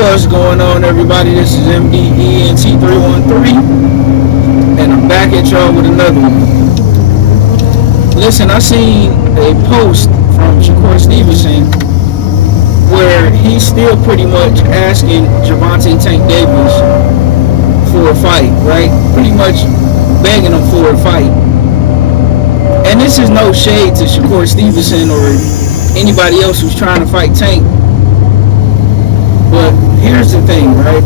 What's going on, everybody? This is MDENT313, and I'm back at y'all with another one. Listen, I seen a post from Shakur Stevenson where he's still pretty much asking Gervonta Tank Davis for a fight, right? Pretty much begging him for a fight. And this is no shade to Shakur Stevenson or anybody else who's trying to fight Tank. But here's the thing, right?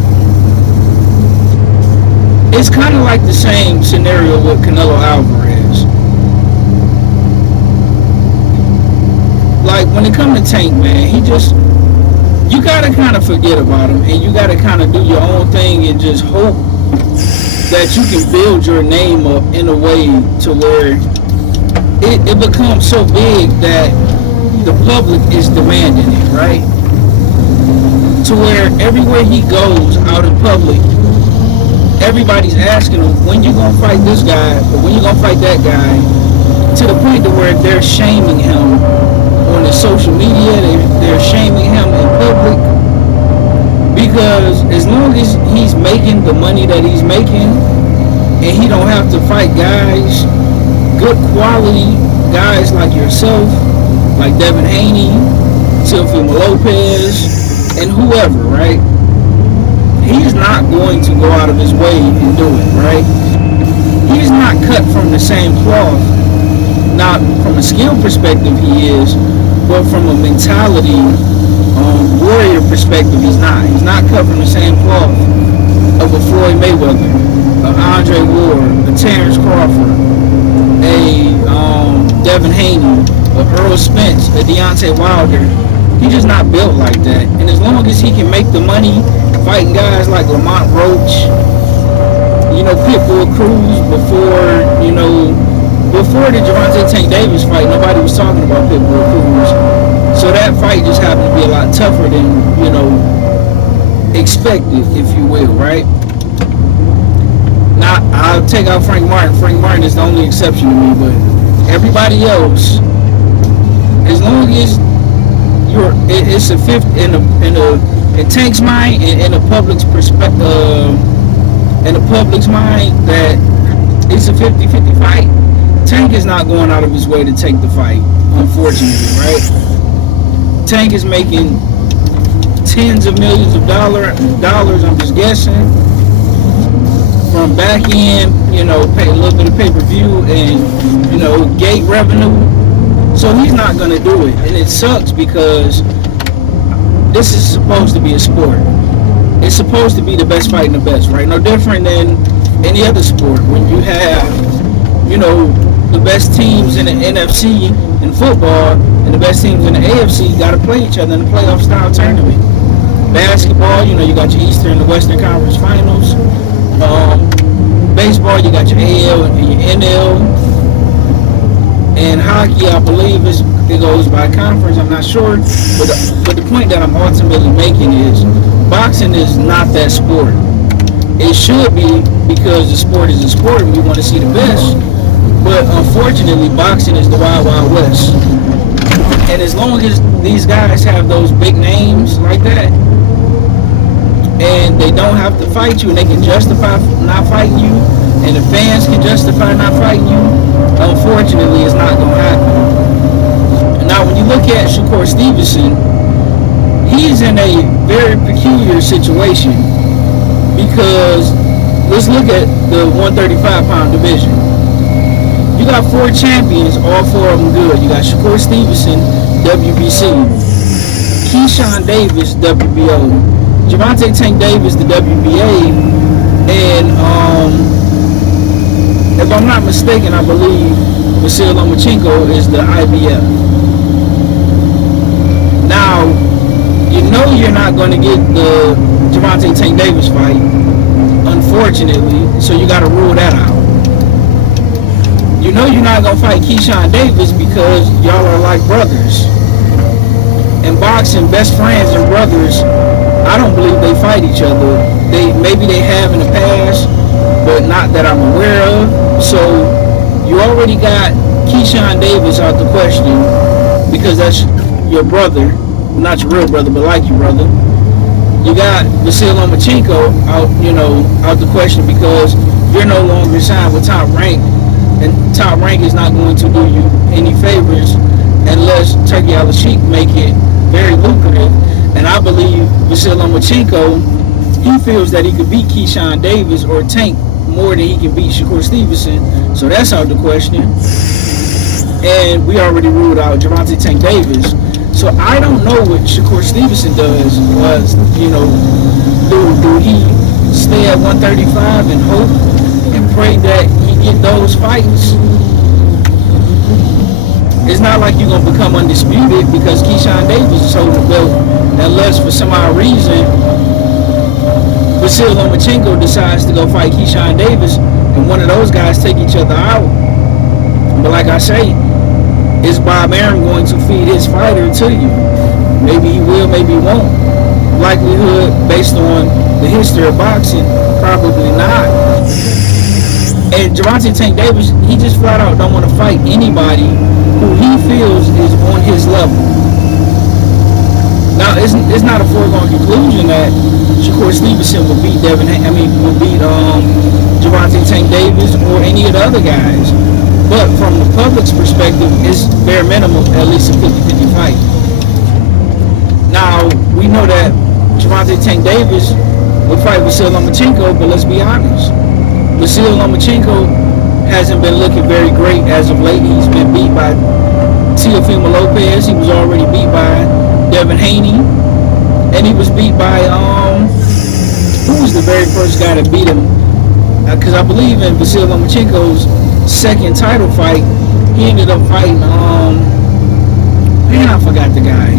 It's kind of like the same scenario with Canelo Alvarez. Like, when it comes to Tank, man, you gotta kind of forget about him, and you gotta kind of do your own thing and just hope that you can build your name up in a way to where it becomes so big that the public is demanding it, right? To where everywhere he goes out in public, everybody's asking him, when you gonna fight this guy, or when you gonna fight that guy, to the point to where they're shaming him on the social media, they're shaming him in public, because as long as he's making the money that he's making, and he don't have to fight guys, good quality guys like yourself, like Devin Haney, Teofimo Lopez, and whoever, right? He's not going to go out of his way and do it, right? He's not cut from the same cloth. Not from a skill perspective he is, but from a mentality, warrior perspective he's not. He's not cut from the same cloth of a Floyd Mayweather, a Andre Ward, a Terrence Crawford, a Devin Haney, a Earl Spence, a Deontay Wilder. He's just not built like that. And as long as he can make the money fighting guys like Lamont Roach, Pitbull Cruz, before the Gervonta Tank Davis fight, nobody was talking about Pitbull Cruz. So that fight just happened to be a lot tougher than, expected, if you will, right? Now, I'll take out Frank Martin. Frank Martin is the only exception to me, but everybody else, as long as it's a fifth in Tank's mind and in the public's perspective, in the public's mind, that it's a 50-50 fight. Tank is not going out of his way to take the fight, unfortunately, right? Tank is making tens of millions of dollars, I'm just guessing, from back end, pay a little bit of pay-per-view and, gate revenue. So he's not going to do it. And it sucks because this is supposed to be a sport. It's supposed to be the best fighting the best, right? No different than any other sport. When you have, the best teams in the NFC in football and the best teams in the AFC got to play each other in the playoff style tournament. Basketball, you got your Eastern and the Western Conference Finals. Baseball, you got your AL and your NL. And hockey, I believe, it goes by conference. I'm not sure. But the point that I'm ultimately making is boxing is not that sport. It should be, because the sport is a sport and we want to see the best. But unfortunately, boxing is the Wild Wild West. And as long as these guys have those big names like that, and they don't have to fight you, and they can justify not fighting you, and the fans can justify not fighting you, unfortunately, it's not going to happen. Now, when you look at Shakur Stevenson, he's in a very peculiar situation, because let's look at the 135-pound division. You got 4 champions, all 4 of them good. You got Shakur Stevenson, WBC, Keyshawn Davis, WBO, Gervonta Tank Davis, the WBA, and if I'm not mistaken, I believe Vasyl Lomachenko is the IBF. Now, you're not going to get the Gervonta Tank Davis fight, unfortunately, so you got to rule that out. You're not going to fight Keyshawn Davis because y'all are like brothers. In boxing, best friends and brothers, I don't believe they fight each other. Maybe they have in the past, but not that I'm aware of. So you already got Keyshawn Davis out the question, because that's your brother, not your real brother, but like your brother. You got Vasyl Lomachenko out, out the question because you're no longer signed with Top Rank, and Top Rank is not going to do you any favors unless Turkey Al-Sheikh make it very lucrative. And I believe Vasyl Lomachenko, he feels that he could beat Keyshawn Davis or Tank more than he can beat Shakur Stevenson. So that's out the question. And we already ruled out Gervonta Tank Davis. So I don't know what Shakur Stevenson does. Do he stay at 135 and hope and pray that he get those fights? It's not like you're going to become undisputed because Keyshawn Davis is holding the belt unless for some odd reason Vasyl Lomachenko decides to go fight Keyshawn Davis and one of those guys take each other out. But like I say, is Bob Arum going to feed his fighter to you? Maybe he will, maybe he won't. Likelihood, based on the history of boxing, probably not. And Gervonta Tank Davis, he just flat out don't want to fight anybody who he feels is on his level. Now, it's not a foregone conclusion that Shakur Stevenson will beat Gervonta Tank Davis or any of the other guys. But from the public's perspective, it's bare minimum at least a 50-50 fight. Now, we know that Gervonta Tank Davis will fight Vasyl Lomachenko, but let's be honest. Vasyl Lomachenko hasn't been looking very great as of late. He's been beat by Teofimo Lopez. He was already beat by Devin Haney. And he was beat by, who was the very first guy to beat him? Because I believe in Vasyl Lomachenko's second title fight, he ended up fighting, I forgot the guy.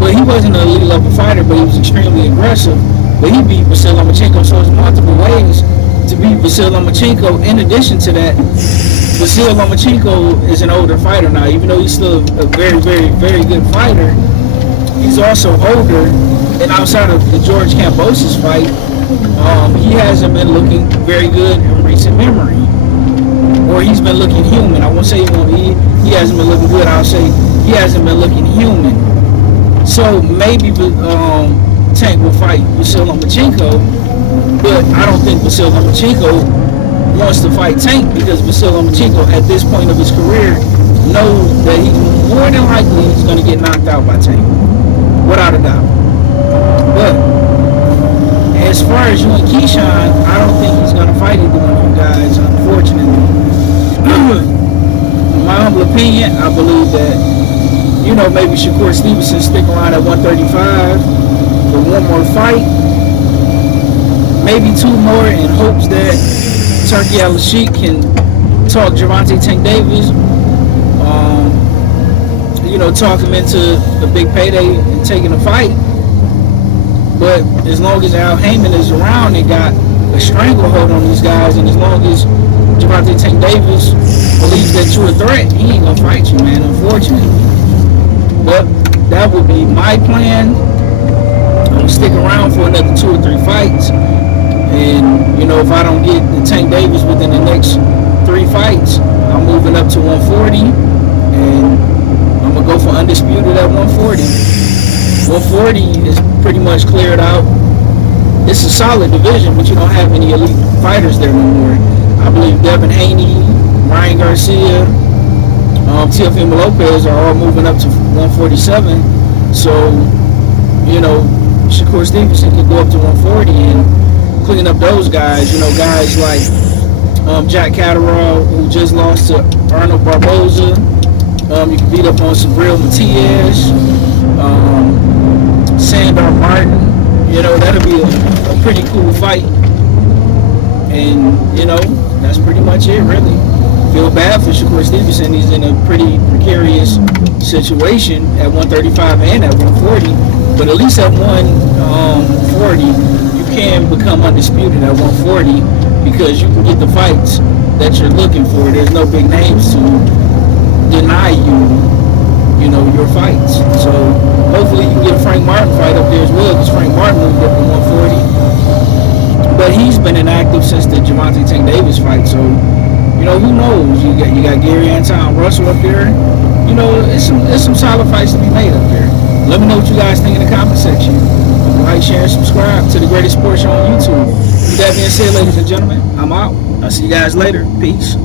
But he wasn't an elite level fighter, but he was extremely aggressive. But he beat Vasyl Lomachenko, so there's multiple ways to beat Vasyl Lomachenko. In addition to that, Vasyl Lomachenko is an older fighter now, even though he's still a very, very, very good fighter. He's also older, and outside of the George Kambosos fight, he hasn't been looking very good in recent memory. Or he's been looking human. I won't say he hasn't been looking good. I'll say he hasn't been looking human. So maybe Tank will fight Vasyl Lomachenko, but I don't think Vasyl Lomachenko wants to fight Tank because Vasyl Lomachenko at this point of his career knows that he more than likely he's going to get knocked out by Tank, without a doubt. But as far as you and Keyshawn, I don't think he's going to fight either one of you guys, unfortunately. In my humble opinion, I believe that, maybe Shakur Stevenson stick around at 135 for one more fight, maybe two more, in hopes that Turkey Al-Sheikh can talk Gervonta Tank Davis, talk him into a big payday and taking a fight. But as long as Al Heyman is around, they got a stranglehold on these guys, and as long as Gervonta Tank Davis believes that you're a threat, he ain't gonna fight you, man, unfortunately. But that would be my plan. I'm gonna stick around for another 2 or 3 fights. And, if I don't get the Tank Davis within the next 3 fights, I'm moving up to 140. And I'm gonna go for undisputed at 140. 140 is pretty much cleared out. It's a solid division, but you don't have any elite fighters there no more. I believe Devin Haney, Ryan Garcia, Teofimo Lopez are all moving up to 147. So, Shakur Stevenson can go up to 140 and clean up those guys. Guys like Jack Catterall, who just lost to Arnold Barboza. You can beat up on Sabril Matias, Sandor Martin. That'll be a pretty cool fight. And, that's pretty much it, really. Feel bad for Shakur Stevenson. He's in a pretty precarious situation at 135 and at 140. But at least at 140, you can become undisputed at 140 because you can get the fights that you're looking for. There's no big names to deny you, your fights. So hopefully you can get a Frank Martin fight up there as well, because Frank Martin moved up to 140. But he's been inactive since the Gervonta Tank Davis fight. So, who knows? You got Gary Anton Russell up there. It's some solid fights to be made up there. Let me know what you guys think in the comment section. Like like, share, and subscribe to the greatest sports show on YouTube. With that being said, ladies and gentlemen, I'm out. I'll see you guys later. Peace.